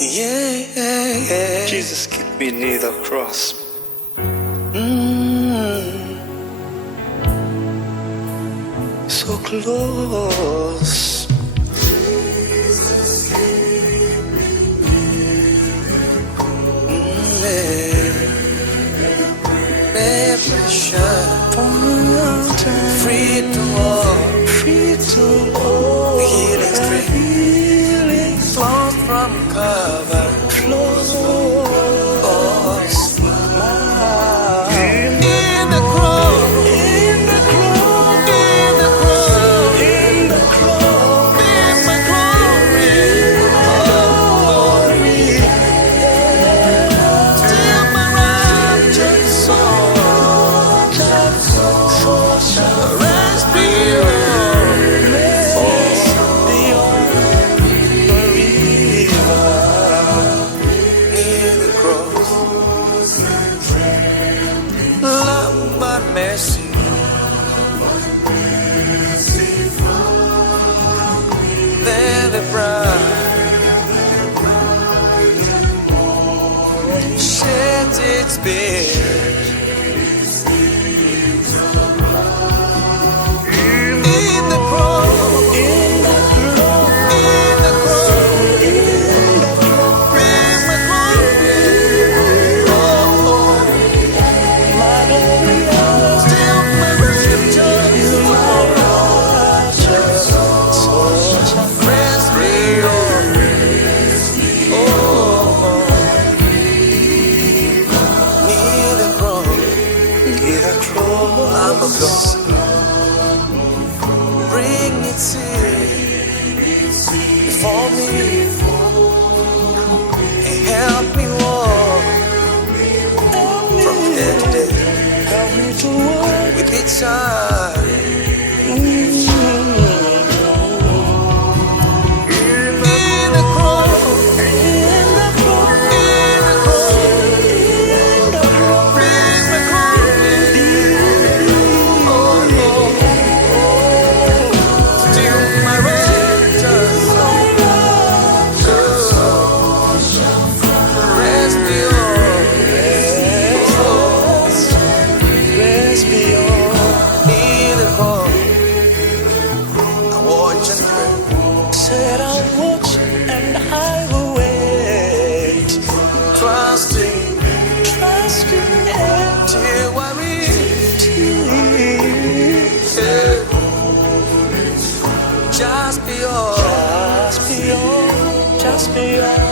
Yeah. Jesus, keep me near the cross. So close. Jesus, keep me near foundation, free to all, healing stream, flows from Calvary, flows in the cross, in the cross, in the cross, in the cross, in my glory, till my raptured soul rest beyond the river, near the cross. Love but mercy, there the bride sheds its beard in the cross, in the cross, in the cross, in the cross, bring my glory, my glory, still my rapture, rest beyond, near the cross, Near the cross. Lamb of God, bring it before me and help me walk from day to day. Help me to walk With each time, in the cross, in the cross, in the cross, bring my glory, till my rapture, rest beyond, rest beyond. in the cross. I watch and pray. Said I'll watch and I will wait, Trusting trusting till I reach, just beyond, just beyond, just beyond.